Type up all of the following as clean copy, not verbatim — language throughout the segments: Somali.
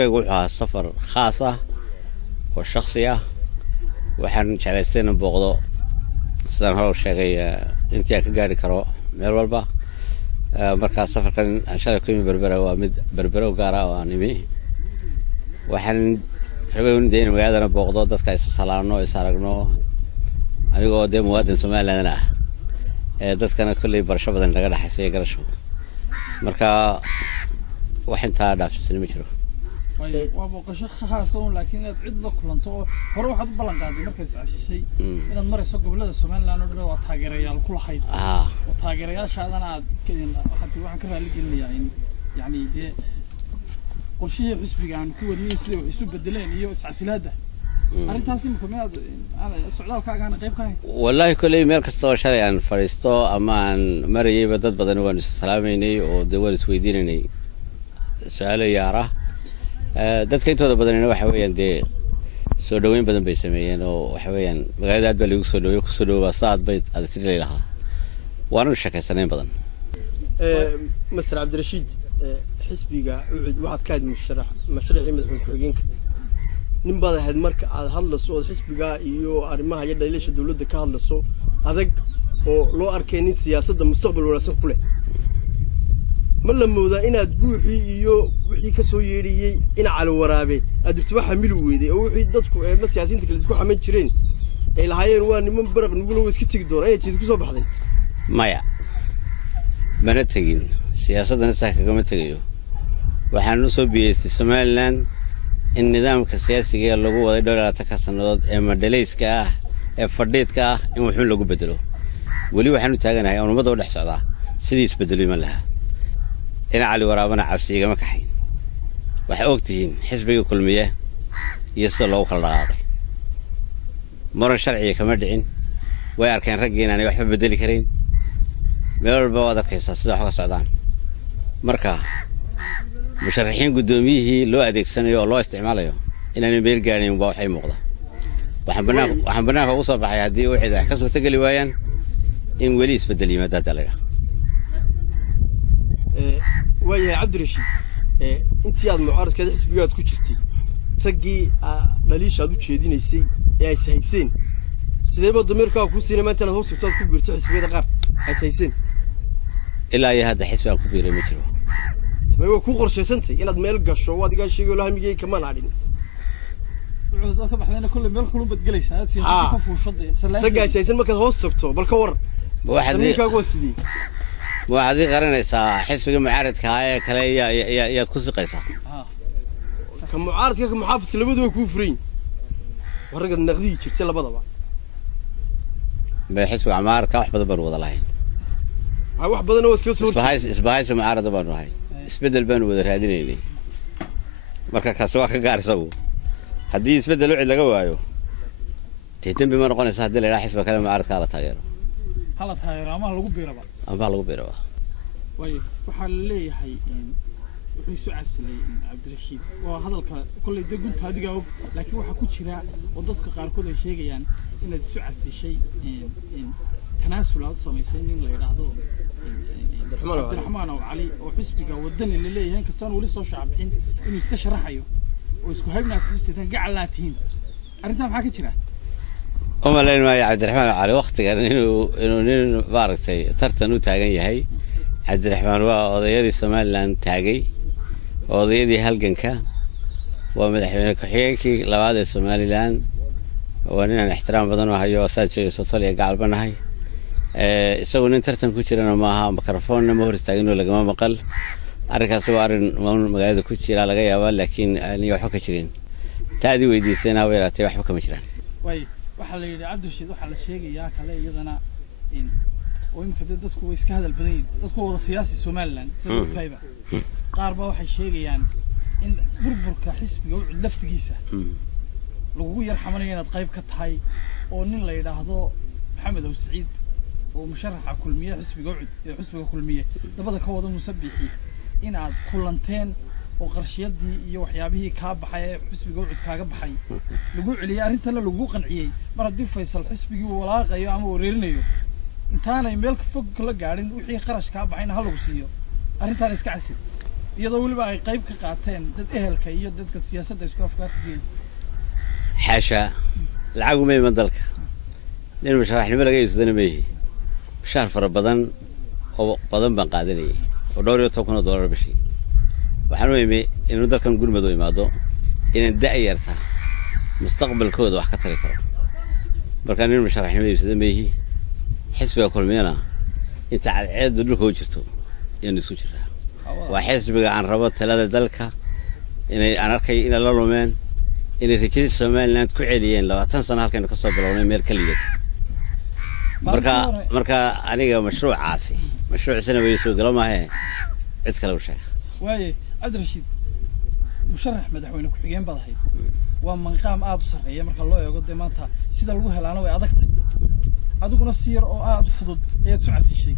safarkaygu wuxuu ahaa safar khaas ah oo shakhsi ah waxaan jeclaystay inaan booqdo sidaan hore u sheegay intii aan ka gaari karo meel walba markaa safarkan aan shalay ku imi berbera waa mid berbero gaar ah oo aan imi waxaan rabay in magaaladana booqdo dadka is salaano is aragno anigoo dee muwaadin Somaliland ah dadkana kulli barasho badan laga dhaxaysay garasho marka waxaan taa dhaafsan ma jiro waa booqasho khaas ah laakiin aad cid la kulanto hore waxaad u ballan qaaday markay saashisay inaad marayso gobolada Somaliland oo dhan waa taageerayaal ku lahayd oo taageerayaashaadana aad waxaan ka raali gelinayaa in yani dee qorshihii xisbiga aan ku wadnay sida wax isu bedeleen iyo iscasilaada arrintaasi ma kumeed socdaalkaaga qayb ka ah wallahi kulli meel kasta oo shalay aan fariisto ama aan marayay dad badan waan is salaameynay oo dawlad is weydiinay su'aalo yaara dadka intooda badanina waxa weeyaan dee soo dhaweyn badan bay sameeyeen oo waxa weeyaan magaalada aad baa lagu soo dhaweeyay ku soo dhawaad saad bay adagtay lahaa waanu shaqaysanay badan Mr. Cabdirashiid xisbiga waxaad ka hadmay mashruucii madaxweyne ku-xigeenka nin baad ahayd marka aad hadlayso oo xisbiga iyo arrimaha iyo dhaliisha dawladda ka hadlayso adag oo loo arkay nin siyaasadda mustaqbal wanaagsan ku leh ma la moodaa inaad guuxii iyo wixii ka soo yeedhiyay in cali waraabe aad dirtaba xamil weeday oo wixii dadku ma siyaasiyiinta kale isku xaman jireen ay lahaayeen waa niman baraq nugula iska tagi doona inay jeed ku soo baxday maya mana tagin siyaasadana sax kagama tagayo waxaan u soo biyeystay Somaliland in nidaamka siyaasiga lagu waday dhowr ka sanadood ee madaleyska ah ee fadhiidka ah in wuxuu lagu bedelo wali waxaan u taaganahay ummadda u dhex socda sidii isbedelay ma laha in cali waraabana cabsiga ma kaxay waxa ogtihiin xisbiga kulmiye iyo sida loo kala dhaqaaqay maran sharciga kama dhicin way arkeen raggeena inay waxba bedeli kareen meel walba wada kaysa sida wax ka socdaan marka musharaxiin gudoomiyihii loo adeegsanayo oo loo isticmaalayo inaan meel gaarin waa waxay muuqda waxaan banaanka ugu soo baxay haddii uu cid ka soo tagali waayaan in weli isbedel yimaado dalka waayahay Cabdirashiid intii aad mucaaradkeeda xisbigaad ku jirtay raggii dhaliishaad u jeedinaysay ee ay sahayseen sideeba dameerka ku siinay maanta hoos u taas ku biirto xisbiyada qaar ay sahayseen ilaa ay hadda xisbiga ku biiray ma jiro ma ku qorshaysantay inaad meel gasho waad iga sheegay la hamigay kama naadin wuxuu dadka baxdayna kulli meel kullu badgalaysaa siyaasadda ka fuushaday ragga ay saysan markaad hoos tagto bal ka war waxaad qaranaysaa xisbiga mucaaradka ee kale yaad ku siqaysaa ka mucaaradka ka muxaafidka labadu way ku fureen warga naqdi jirtay labadaba ba xisbiga mucaaradka wax badan baan wada lahayn wax badan oo iska soo isbahaysa mucaaradda baan lahayn isbedel baan wada raadinaynay marka kaas waa ka gaar isagu haddii isbedel cid laga waayo teetan bima noqonaysa haddii la ilaa xisbiga kale mucaaradka la taageero hala taageero ama lagu biiraba way waxa la leeyahay wuxuu soo casilay Cabdirashiid waa hadalka kulli deegunta adiga og laakiin waxa ku jira oo dadka qaar kood ay sheegayaan inaad soo casishay tanaasulaad samaysay in la yiraahdo Abdiraxmaan Ali oo xisbiga wadani la leeyahay kastaan wali soo shacabin inuu iska sharaxayo oo isku haybnaatiistan gacalaatihin arrinta maxaa ka jira ومالين ما عبد الرحمن على وقت قال إنه باركتي ترتنو تاجي هاي عبد الرحمن وقضية سوماليلاند تاجي وقضية هالجنكا ومدحين كحيكي لواد سوماليلاند ونحن احترام بدن وهاي وساج سوطلي قالبنا هاي سوون ترتن كوتشيرنا معها ميكروفون مهر استاجنوا لجماعة مقل أركز سوارن مقالد كوتشيرا لجاي أول لكن نيو حكي شيرين تادي ويدي سنة ويراتي وحكي مشران waxa la yiri Cabdirashiid waxa la sheegayaa kale iyadana in oo imka dadku way iska hadal badan yihiin dadku wada siyaasi Somaliland sidoo kale qaar ba waxay sheegayaan in burburka xisbiga uu laftigiisa lagu yar xamanay inaad qayb ka tahay oo nin la yiraahdo Maxamed Aw Saciid oo musharaxa kulmiye xisbiga kulmiye dabada ka wada musabixi in aad kulanteen oo qarshiyadii iyo waxyaabihii ka baxay xisbiga uu kaaga baxay lagu celiyay arinta lagu qanciyay mar hadii Faysal xisbigii walaaqayo ama wareerinayo intaanay meel ka fog la gaarin wixii qarash ka baxayna hal lagu siiyo arintan iska casib iyadoo weliba ay qayb ka qaateen dad ehelka iyo dadka siyaasadda isku afkaarkeen xaasha lacagu ma iman dalka nin musharaxnimo laga iibsadana ma yihi bishaar fara badan oo badan baan qaadanayay oo dhowr iyo toban kun oo dollar bishii waxaan u imi inuu dalkan gurmad u imaado inaan da'yarta mustaqbalkooda wax ka tari karo marka nin musharaxnimo iibsada ma yihi xisbiga kulmiyana inta cadceedu dhulka u jirto inuu isku jiraa waa xisbiga aan rabo talada dalka inay aan arkay inay la lumeen inay rajadii Somaliland ku celiyeen 20 sano halkan ka soo bilownay meel ka liidata marka aniga mashruucaasi mashruucina way soo galo maahe cid kale u sheeg waaye Cabdirashiid musharax madaxweyne ku xigeen badahay waa manqaam aad u sareeya marka loo eego maanta sida lagu helaano way adag tahay adiguna si yar oo aad u fudud ayaad soo casishay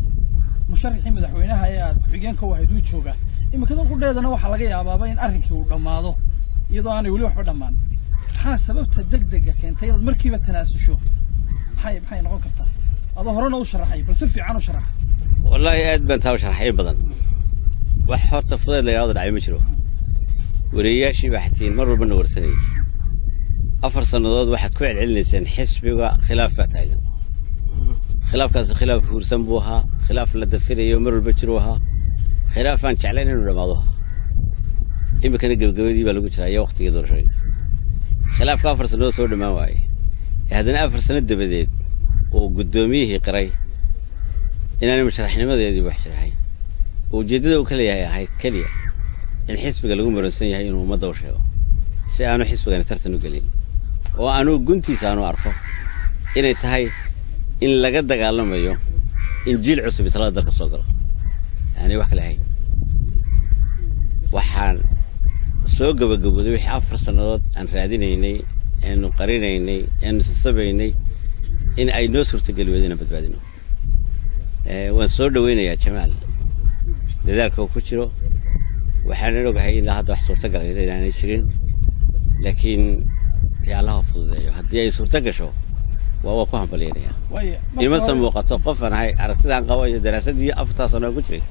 musharaxii madaxweynaha aad ku xigeen ka wahayd uu jooga imikadan ku dheedana waxa laga yaabaa in arrinkii uu dhamaado iyadoo aanay wali waxba dhamaan maxaa sababta degdega keentay inaad markiiba tanaasusho maxay noqon kartaa adoo horena u sharaxay bal si fiican u sharax wallahi aad baan taa sharaxay badan wax horta fudeed la yiraahdo dhacay ma jiro wariyaashii baxtiin mar walba warsanay 4 sanadood waxaad ku celcelineyseen xisbiga khilaaf baa taagan khilaafkaas khilaaf hursan buu ahaa khilaaf la dafirayo mar walba jiro ahaa khilaafaan jeclayn inuu dhamaado imikana gabagabadii baa lagu jiraa iyo waqtigii doorashooyinka khilaafka 4 sanadood soo dhamaan waayay haddana 4 sano dabadeed oo gudoomiyihii qiray inaanay musharaxnimadeedii wax jirahay ujeedada uu kale yahay ahayd kaliya in xisbiga lagu maransan yahay inuu ummadda u sheego si aanu xisbigana tartan u gelin oo aanu guntiisa aanu arko inay tahay in laga dagaalamayo in jiil cusub talada dalka soo galo yani wax kale ahayn waxaan soo gabagabooday wixii 4 sanadood aan raadinaynay aanu qarinaynay aanu sasabaynay in ay noo suurtagali weydina badbaadino waan soo dhaweynayaa Jamaal dadaalka uu ku jiro waxaan ogahay in hadda wax suurtagal inaanay jirin laakiin Allah fududeeyo haddii ay suurta gasho waa ku hambalyeynaya ima muuqato qof aan hay aragtidaan qabo iyo daraasadii 4 sano ku jiray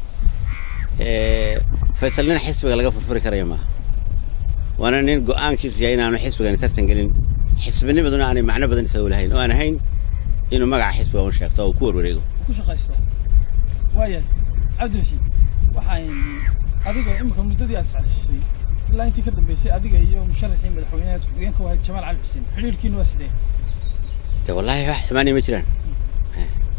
faysalna xisbiga laga furfuri karayo ma وانا نين قوان كيس جاينا أنا حسب يعني ترتنقلين حسبني بدون أنا معنى بدن يسوي لهين وأنا هين إنه ما قاعد حسب ولا شيء تو كور وريقو كوش خايسة ويا عبدالرشيد وحين أديك إمك مدة أساس شيء لا أنت كده بس أديك يوم مشرحين بالحوينات وين كوا جمال علي حسين حليل كين واسدة والله واحد 8 مترين